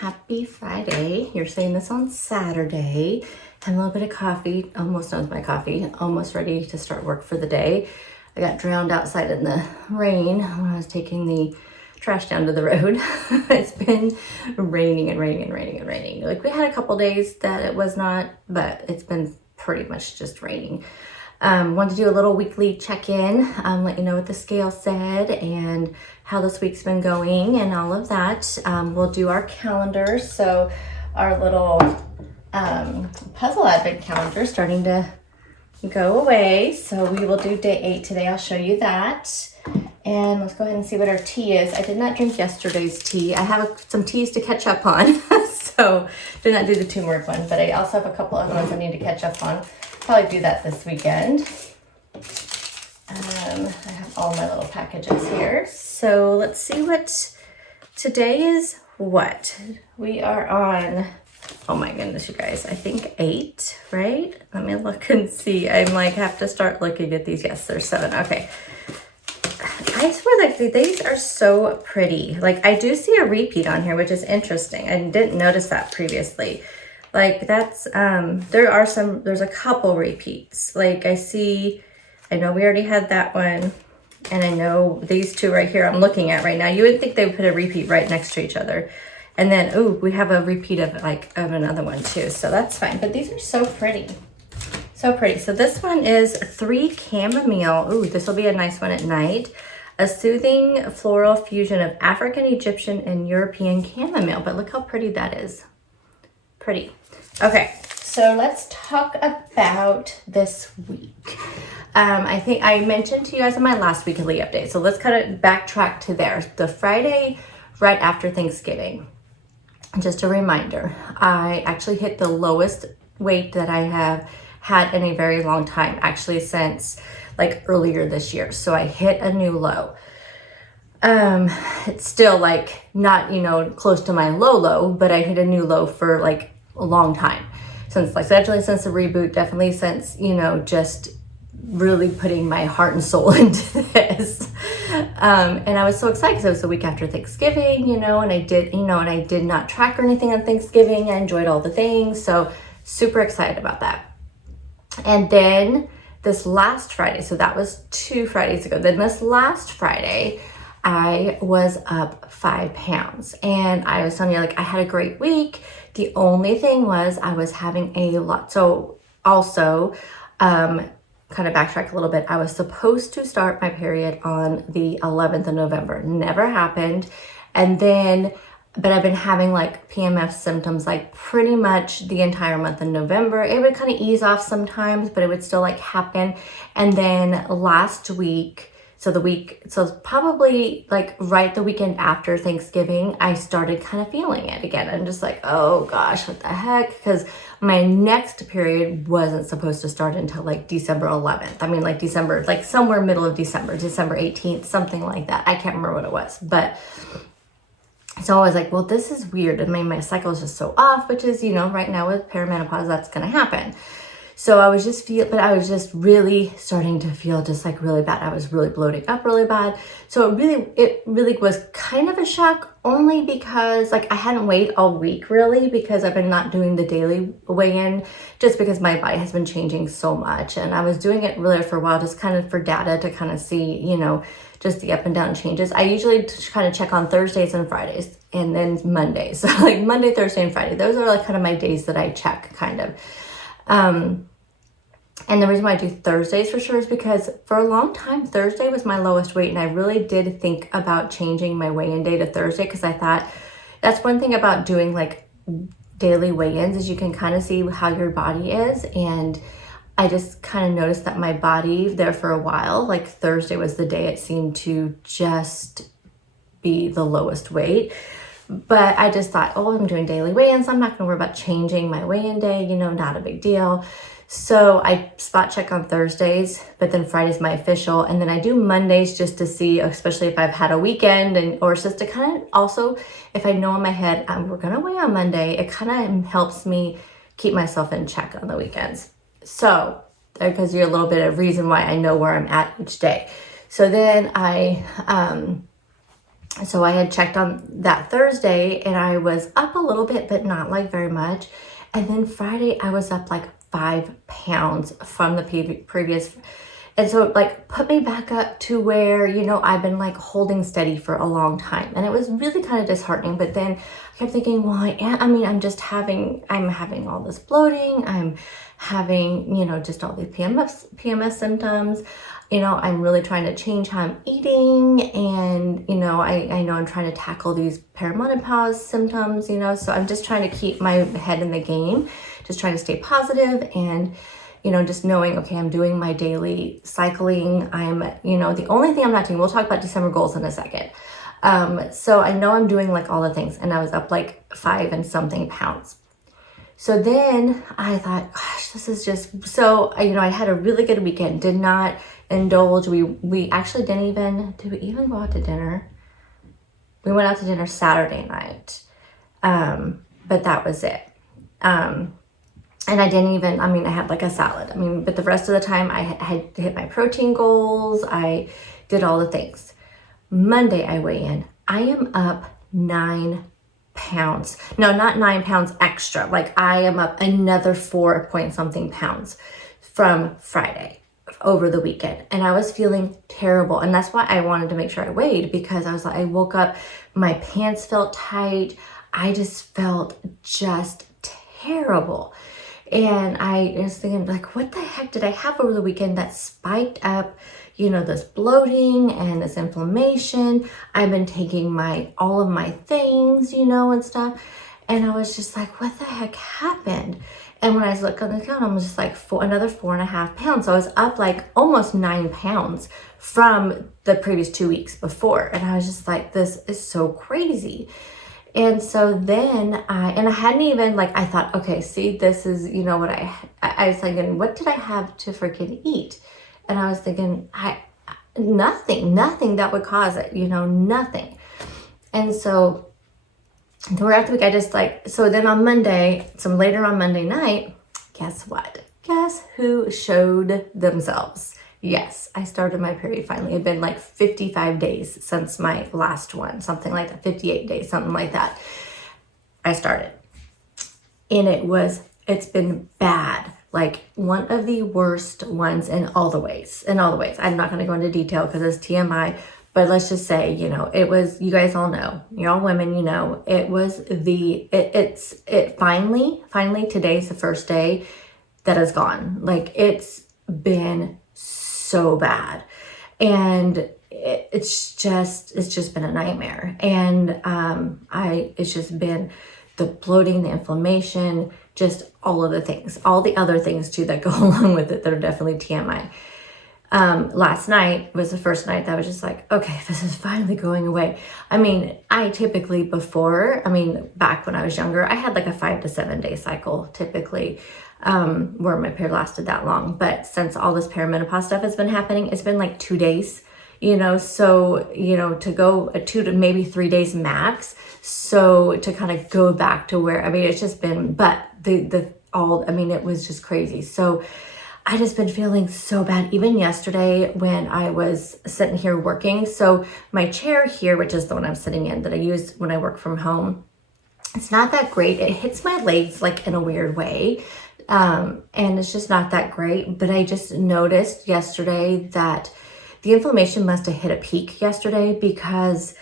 happy Friday. You're saying this on Saturday. Had a little bit of coffee, almost done with my coffee, almost ready to start work for the day. I got drowned outside in the rain when I was taking the trash down to the road. It's been raining and raining and raining and raining. Like we had a couple days that it was not, but it's been pretty much just raining. Wanted to do a little weekly check-in, let you know what the scale said and how this week's been going and all of that. We'll do our calendar. So our little puzzle advent calendar is starting to go away. So we will do day 8 today. I'll show you that. And let's go ahead and see what our tea is. I did not drink yesterday's tea. I have some teas to catch up on. So did not do the turmeric one, but I also have a couple other ones I need to catch up on. Probably do that this weekend. I have all my little packages here. So let's see what today is. What we are on. Oh my goodness, you guys. I think 8, right? Let me look and see. I'm like, have to start looking at these. Yes, there's 7. Okay. I swear, like, these are so pretty. Like, I do see a repeat on here, which is interesting. I didn't notice that previously. Like, that's, there's a couple repeats. Like, I know we already had that one. And I know these two right here I'm looking at right now. You would think they would put a repeat right next to each other. And then, ooh, we have a repeat of another one too. So that's fine. But these are so pretty. So pretty. So this one is 3 chamomile. Ooh, this will be a nice one at night. A soothing floral fusion of African, Egyptian, and European chamomile. But look how pretty that is. Pretty. Okay, so let's talk about this week. I think I mentioned to you guys in my last weekly update. So let's kind of backtrack to there. The Friday right after Thanksgiving. Just a reminder, I actually hit the lowest weight that I have had in a very long time, actually since like earlier this year. So I hit a new low. It's still like not, close to my low, but I hit a new low for like a long time. Since definitely since the reboot, definitely since, just really putting my heart and soul into this. And I was so excited because it was the week after Thanksgiving, and I did, and I did not track or anything on Thanksgiving. I enjoyed all the things. So super excited about that. And then this last Friday, so that was 2 Fridays ago. Then this last Friday, I was up 5 pounds. And I was telling you, I had a great week. The only thing was I was having a lot. So also, kind of backtrack a little bit. I was supposed to start my period on the 11th of November. Never happened. And then, but I've been having PMS symptoms pretty much the entire month of November. It would kind of ease off sometimes, but it would still happen. And then last week, so probably right the weekend after Thanksgiving, I started kind of feeling it again. I'm just oh gosh, what the heck? Because my next period wasn't supposed to start until December 11th. I mean December, somewhere middle of December, December 18th, something like that. I can't remember what it was, but so I was well, this is weird. I mean, my cycle is just so off, which is, right now with perimenopause, that's going to happen. So I was just really starting to feel just really bad. I was really bloating up really bad. So it really was kind of a shock, only because I hadn't weighed all week really, because I've been not doing the daily weigh-in, just because my body has been changing so much. And I was doing it really for a while, just kind of for data to kind of see, just the up and down changes. I usually kind of check on Thursdays and Fridays and then Mondays. So Monday, Thursday, and Friday. Those are kind of my days that I check kind of. And the reason why I do Thursdays for sure is because for a long time, Thursday was my lowest weight. And I really did think about changing my weigh-in day to Thursday, because I thought that's one thing about doing daily weigh-ins is you can kind of see how your body is. And I just kind of noticed that my body there for a while, Thursday was the day it seemed to just be the lowest weight. But I just thought, oh, I'm doing daily weigh-ins. I'm not going to worry about changing my weigh-in day, not a big deal. So I spot check on Thursdays, but then Friday's my official. And then I do Mondays just to see, especially if I've had a weekend, or just to kind of also, if I know in my head, we're going to weigh on Monday, it kind of helps me keep myself in check on the weekends. So there gives you a little bit of reason why I know where I'm at each day. So then I So I had checked on that Thursday and I was up a little bit, but not like very much. And then Friday I was up like 5 pounds from the previous. And so it like put me back up to where, you know, I've been like holding steady for a long time. And it was really kind of disheartening. But then I kept thinking, well, I'm having all this bloating. I'm having, you know, just all these PMS symptoms. You know, I'm really trying to change how I'm eating. And, you know, I know I'm trying to tackle these perimenopause symptoms, you know, so I'm just trying to keep my head in the game, just trying to stay positive and, you know, just knowing, okay, I'm doing my daily cycling. You know, the only thing I'm not doing, we'll talk about December goals in a second. So I know I'm doing like all the things, and I was up like 5 and something pounds. So then I thought, gosh, this is just, so, you know, I had a really good weekend, did not indulge. We actually did we even go out to dinner? We went out to dinner Saturday night. But that was it. And I didn't even, I had like a salad. But the rest of the time I had hit my protein goals. I did all the things. Monday I weigh in. I am up 9 pounds. No, not 9 pounds extra. Like I am up another 4 point something pounds from Friday over the weekend. And I was feeling terrible. And that's why I wanted to make sure I weighed, because I was like, I woke up, my pants felt tight. I just felt just terrible. And I was thinking, like, what the heck did I have over the weekend that spiked up, you know, this bloating and this inflammation? I've been taking all of my things, you know, and stuff. And I was just like, what the heck happened? And when I looked on the count, I was just like another 4.5 pounds. So I was up like almost 9 pounds from the previous 2 weeks before. And I was just like, this is so crazy. And so then I hadn't even, like, I thought, okay, see, this is, you know, what I was thinking, what did I have to freaking eat? And I was thinking, nothing that would cause it, you know, nothing. And so throughout the week, I just like, so then on Monday, later on Monday night, guess what? Guess who showed themselves? Yes, I started my period finally. It had been like 55 days since my last one, something like that, 58 days, something like that. I started. And it's been bad. Like one of the worst ones in all the ways. I'm not going to go into detail because it's TMI, but let's just say, you know, it was, you guys all know, you're all women, you know, it was finally, today's the first day that is gone. Like it's been so bad, and it's just been a nightmare. And it's just been the bloating, the inflammation, just all of the things, all the other things too that go along with it that are definitely TMI. Last night was the first night that I was just like, okay, this is finally going away. I typically back when I was younger, I had like a 5 to 7 day cycle typically, where my period lasted that long. But since all this perimenopause stuff has been happening, it's been like 2 days, you know, so, you know, to go 2 to maybe 3 days max. So to kind of go back to where, it's just been, but it was just crazy. So I just been feeling so bad. Even yesterday when I was sitting here working, so my chair here, which is the one I'm sitting in that I use when I work from home, it's not that great. It hits my legs like in a weird way. And it's just not that great. But I just noticed yesterday that the inflammation must have hit a peak yesterday, because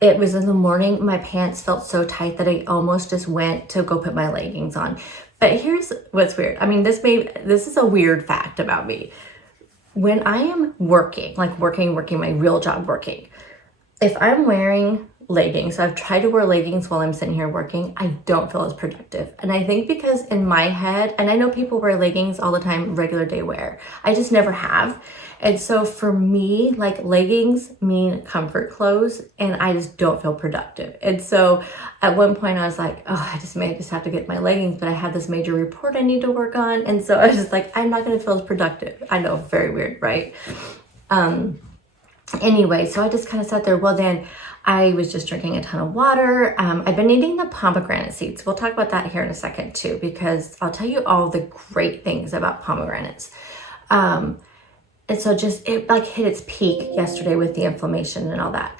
it was in the morning. My pants felt so tight that I almost just went to go put my leggings on. But here's what's weird. This is a weird fact about me. When I am working my real job working, if I'm wearing leggings, so I've tried to wear leggings while I'm sitting here working, I don't feel as productive. And I think because in my head, and I know people wear leggings all the time, regular day wear, I just never have. And so for me, like, leggings mean comfort clothes, and I just don't feel productive. And so at one point I was like, oh, I may just have to get my leggings, but I have this major report I need to work on. And so I was just like, I'm not going to feel as productive. I know, very weird, right? Anyway, so I just kind of sat there. Well, then I was just drinking a ton of water. I've been eating the pomegranate seeds. We'll talk about that here in a second too, because I'll tell you all the great things about pomegranates. And so it like hit its peak yesterday with the inflammation and all that.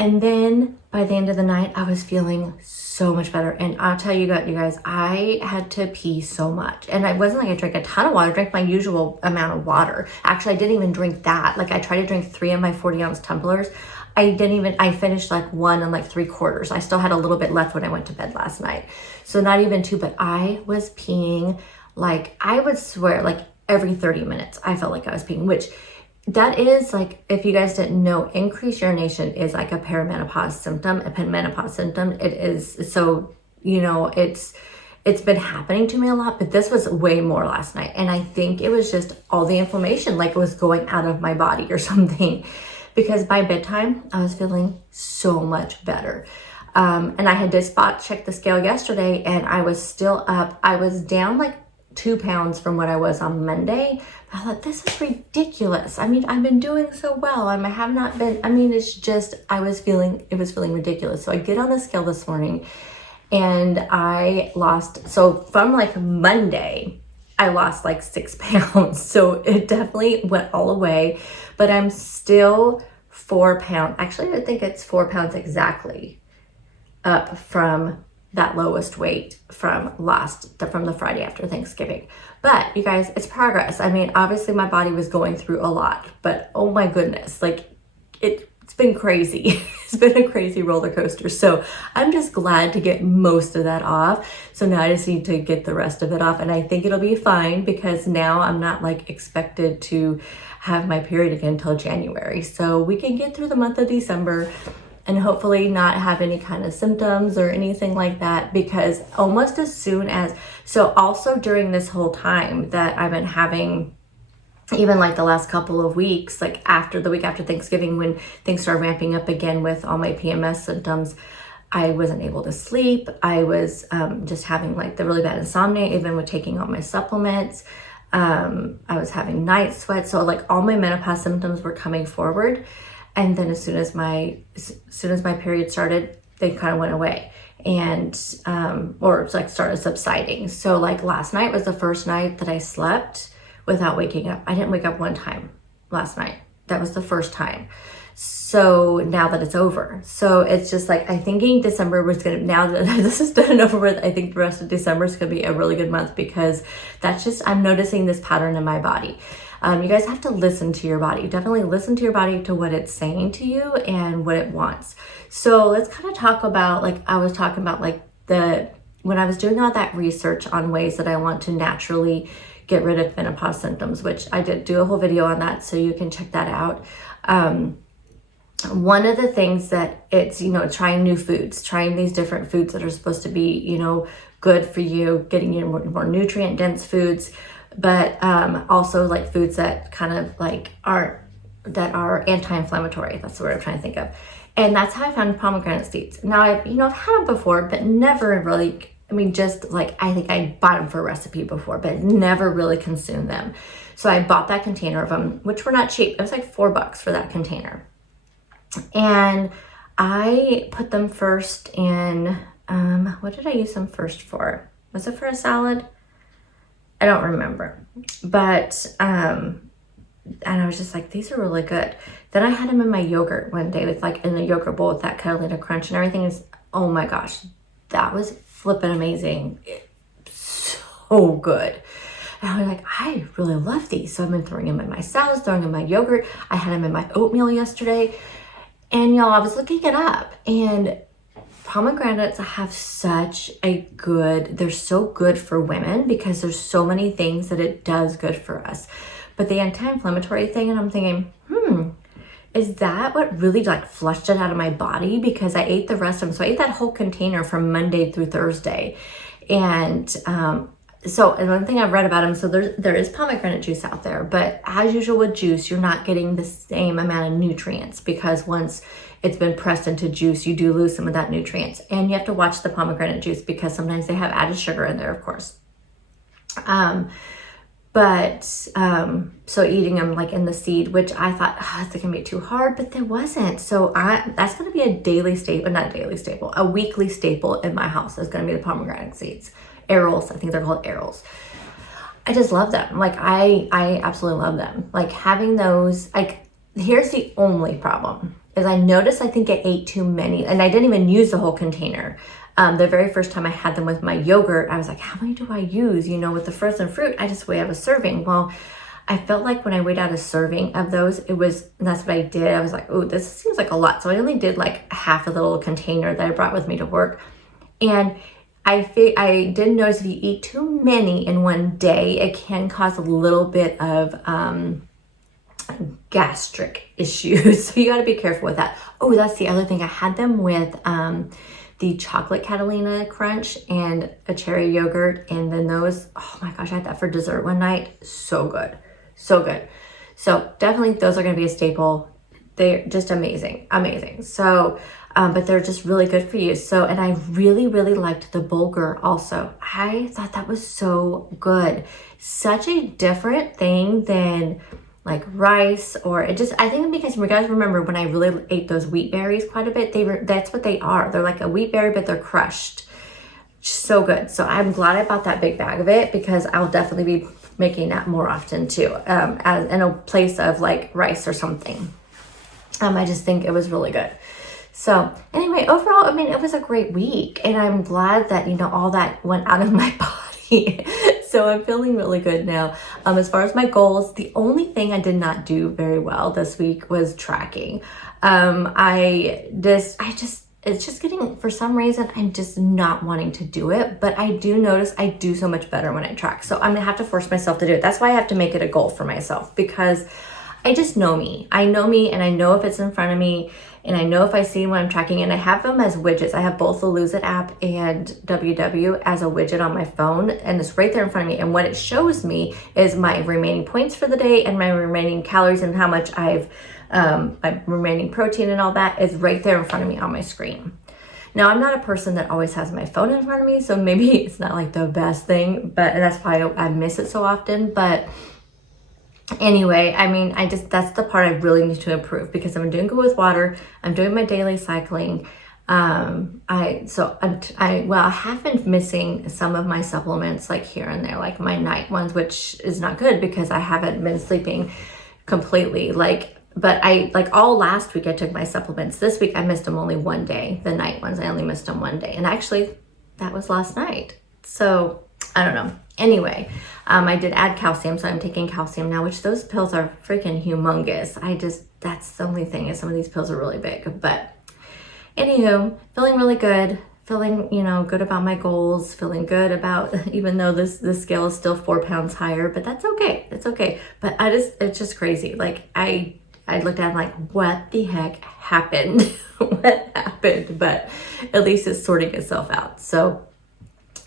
And then by the end of the night, I was feeling so much better. And I'll tell you guys, I had to pee so much. And it wasn't like I drank a ton of water. I drank my usual amount of water. Actually, I didn't even drink that. Like I tried to drink 3 of my 40-ounce tumblers. I finished like 1 and like 3/4. I still had a little bit left when I went to bed last night. So not even 2, but I was peeing like, I would swear like every 30 minutes, I felt like I was peeing, which that is like, if you guys didn't know, increased urination is like a perimenopause symptom, a menopause symptom. It is, so, you know, it's been happening to me a lot, but this was way more last night. And I think it was just all the inflammation, like it was going out of my body or something, because by bedtime, I was feeling so much better. And I had to spot check the scale yesterday and I was still up. I was down like 2 pounds from what I was on Monday. I thought, this is ridiculous. I mean, I've been doing so well. I have not been, I mean, it's just, it was feeling ridiculous. So I get on the scale this morning and I lost, so from like Monday, I lost like 6 pounds. So it definitely went all away, but I'm still 4 pounds. Actually, I think it's 4 pounds exactly up from that lowest weight from the Friday after Thanksgiving. But you guys, it's progress. I mean, obviously my body was going through a lot, but oh my goodness, like it's been crazy. It's been a crazy roller coaster. So I'm just glad to get most of that off. So now I just need to get the rest of it off. And I think it'll be fine because now I'm not like expected to have my period again until January. So we can get through the month of December and hopefully not have any kind of symptoms or anything like that, because almost as soon as, so also during this whole time that I've been having, even like the last couple of weeks, like after the week after Thanksgiving, when things started ramping up again with all my PMS symptoms, I wasn't able to sleep. I was just having like the really bad insomnia, even with taking all my supplements. I was having night sweats. So like all my menopause symptoms were coming forward. And then as soon as my period started, they kind of went away and, or like started subsiding. So like last night was the first night that I slept without waking up. I didn't wake up one time last night. That was the first time. So now that it's over, so it's just like, I'm thinking December was gonna, now that this is done and over with, I think the rest of December is gonna be a really good month, because that's just, I'm noticing this pattern in my body. You guys have to listen to your body. Definitely listen to your body, to what it's saying to you and what it wants. So let's kind of talk about, like I was talking about, like when I was doing all that research on ways that I want to naturally get rid of menopause symptoms, which I did do a whole video on that, so you can check that out. One of the things that it's, you know, trying new foods, trying these different foods that are supposed to be, you know, good for you, getting you more nutrient dense foods, but also like foods that kind of like are anti-inflammatory. That's the word I'm trying to think of. And that's how I found pomegranate seeds. Now I've had them before, but never really, I mean, just like, I think I bought them for a recipe before, but never really consumed them. So I bought that container of them, which were not cheap. It was like $4 for that container. And I put them first in, what did I use them first for? Was it for a salad? I don't remember, but, and I was just like, these are really good. Then I had them in my yogurt one day with like in the yogurt bowl with that Carolina Crunch and everything. Is, oh my gosh, that was flipping amazing. So good. And I was like, I really love these. So I've been throwing them in my salads, throwing them in my yogurt. I had them in my oatmeal yesterday. And y'all, I was looking it up, and pomegranates have such a good, they're so good for women because there's so many things that it does good for us. But the anti-inflammatory thing, and I'm thinking, is that what really like flushed it out of my body? Because I ate the rest of them. So I ate that whole container from Monday through Thursday. And so and one thing I've read about them, so there is pomegranate juice out there, but as usual with juice, you're not getting the same amount of nutrients, because once it's been pressed into juice, you do lose some of that nutrients. And you have to watch the pomegranate juice because sometimes they have added sugar in there, of course. So eating them like in the seed, which I thought, it's gonna be too hard, but there wasn't. So that's gonna be a daily staple, not a daily staple, a weekly staple in my house is gonna be the pomegranate seeds. Arils, I think they're called arils. I just love them. Like I absolutely love them. Like having those, like here's the only problem. is I noticed I think I ate too many, and I didn't even use the whole container. The very first time I had them with my yogurt, I was like, how many do I use? You know, with the frozen fruit, I just weigh out a serving. Well, I felt like when I weighed out a serving of those, and that's what I did. I was like, oh, this seems like a lot. So I only did like half a little container that I brought with me to work. And I did notice if you eat too many in one day, it can cause a little bit of gastric issues. So you got to be careful with that. Oh, that's the other thing. I had them with the chocolate Catalina crunch and a cherry yogurt. And then those, oh my gosh, I had that for dessert one night. So good. So good. So definitely those are going to be a staple. They're just amazing. Amazing. So, but they're just really good for you. So, and I really, really liked the bulgur also. I thought that was so good. Such a different thing than like rice, or it just, I think because you guys remember when I really ate those wheat berries quite a bit, that's what they are. They're like a wheat berry, but they're crushed. So good. So I'm glad I bought that big bag of it, because I'll definitely be making that more often too, as in a place of like rice or something. I just think it was really good. So anyway, overall, I mean, it was a great week, and I'm glad that, you know, all that went out of my body. So I'm feeling really good now. As far as my goals, the only thing I did not do very well this week was tracking. It's just getting, for some reason, I'm just not wanting to do it, but I do notice I do so much better when I track. So I'm gonna have to force myself to do it. That's why I have to make it a goal for myself, because I just know me. I know me, and I know if it's in front of me, and I know if I see what I'm tracking, and I have them as widgets. I have both the Lose It app and WW as a widget on my phone, and it's right there in front of me. And what it shows me is my remaining points for the day and my remaining calories and how much my remaining protein and all that is right there in front of me on my screen. Now, I'm not a person that always has my phone in front of me, so maybe it's not like the best thing, but that's why I miss it so often. But anyway, I mean, that's the part I really need to improve, because I'm doing good with water. I'm doing my daily cycling. I have been missing some of my supplements, like here and there, like my night ones, which is not good because I haven't been sleeping completely. But all last week I took my supplements. This week I missed them only one day. The night ones, I only missed them one day. And actually that was last night. So I don't know. Anyway, I did add calcium, so I'm taking calcium now, which those pills are freaking humongous. That's the only thing, is some of these pills are really big. But anywho, feeling really good, feeling, you know, good about my goals, feeling good about, even though this scale is still 4 pounds higher, but that's okay. It's okay. But it's just crazy. Like I looked at it like, what the heck happened? What happened? But at least it's sorting itself out. So,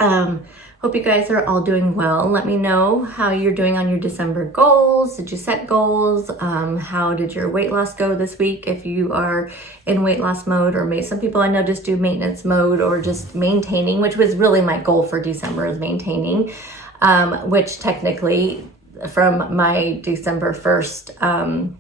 hope you guys are all doing well. Let me know how you're doing on your December goals. Did you set goals? How did your weight loss go this week? If you are in weight loss mode, or maybe some people I know just do maintenance mode, or just maintaining, which was really my goal for December, is maintaining, which technically from my December 1st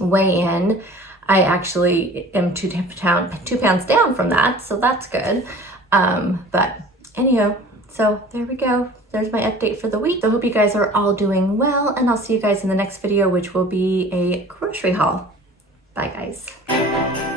weigh in, I actually am 2 pounds down from that. So that's good. But anyhow, so there we go. There's my update for the week. So I hope you guys are all doing well, and I'll see you guys in the next video, which will be a grocery haul. Bye guys.